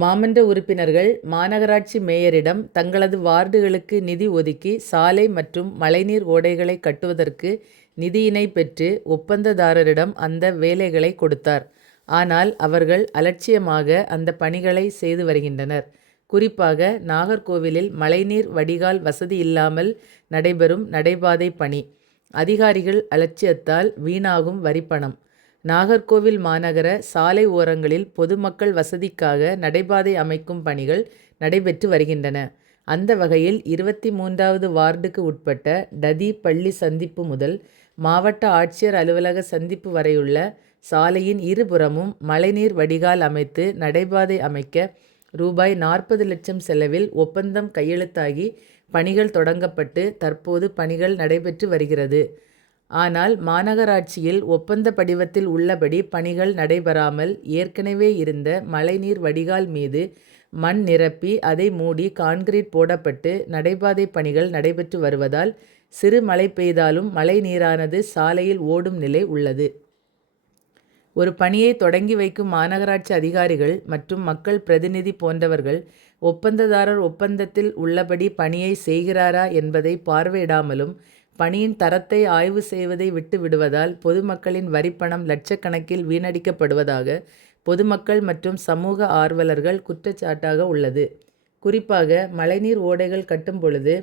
மாமன்ற உறுப்பினர்கள் மாநகராட்சி மேயரிடம் தங்களது வார்டுகளுக்கு நிதி ஒதுக்கி சாலை மற்றும் மழைநீர் ஓடைகளை கட்டுவதற்கு நிதியினை பெற்று ஒப்பந்ததாரரிடம் அந்த வேலைகளை கொடுத்தார். ஆனால் அவர்கள் அலட்சியமாக அந்த பணிகளை செய்து வருகின்றனர். குறிப்பாக நாகர்கோவிலில் மழைநீர் வடிகால் வசதி இல்லாமல் நடைபெறும் நடைபாதை பணி. அதிகாரிகள் அலட்சியத்தால் வீணாகும் வரிப்பணம். நாகர்கோவில் மாநகர சாலை ஓரங்களில் பொதுமக்கள் வசதிக்காக நடைபாதை அமைக்கும் பணிகள் நடைபெற்று வருகின்றன. அந்த வகையில் இருபத்தி மூன்றாவது வார்டுக்கு உட்பட்ட டதி பள்ளி சந்திப்பு முதல் மாவட்ட ஆட்சியர் அலுவலக சந்திப்பு வரையுள்ள சாலையின் இருபுறமும் மழைநீர் வடிகால் அமைத்து நடைபாதை அமைக்க ரூபாய் நாற்பது லட்சம் செலவில் ஒப்பந்தம் கையெழுத்தாகி பணிகள் தொடங்கப்பட்டு தற்போது பணிகள் நடைபெற்று வருகிறது. ஆனால் மாநகராட்சியில் ஒப்பந்த படிவத்தில் உள்ளபடி பணிகள் நடைபெறாமல் ஏற்கனவே இருந்த மழைநீர் வடிகால் மீது மண் நிரப்பி அதை மூடி கான்கிரீட் போடப்பட்டு நடைபாதை பணிகள் நடைபெற்று வருவதால் சிறு மழை பெய்தாலும் மழை நீரானது சாலையில் ஓடும் நிலை உள்ளது. ஒரு பணியை தொடங்கி வைக்கும் மாநகராட்சி அதிகாரிகள் மற்றும் மக்கள் பிரதிநிதி போன்றவர்கள் ஒப்பந்ததாரர் ஒப்பந்தத்தில் உள்ளபடி பணியை செய்கிறாரா என்பதை பார்வையிடாமலும் பணியின் தரத்தை ஆய்வு செய்வதை விட்டு விடுவதால் பொதுமக்களின் வரிப்பணம் லட்சக்கணக்கில் வீணடிக்கப்படுவதாக பொதுமக்கள் மற்றும் சமூக ஆர்வலர்கள் குற்றச்சாட்டாக உள்ளது. குறிப்பாக மழைநீர் ஓடைகள் கட்டும் பொழுது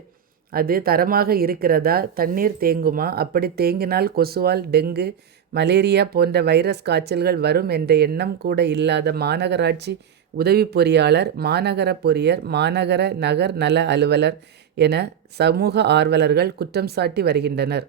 அது தரமாக இருக்கிறதா தண்ணீர் தேங்குமா அப்படி தேங்கினால் கொசுவால் டெங்கு மலேரியா போன்ற வைரஸ் காய்ச்சல்கள் வரும் என்ற எண்ணம் கூட இல்லாத மாநகராட்சி உதவி பொறியாளர் மாநகர பொறியர் மாநகர நகர் நல அலுவலர் என சமூக ஆர்வலர்கள் குற்றம் சாட்டி வருகின்றனர்.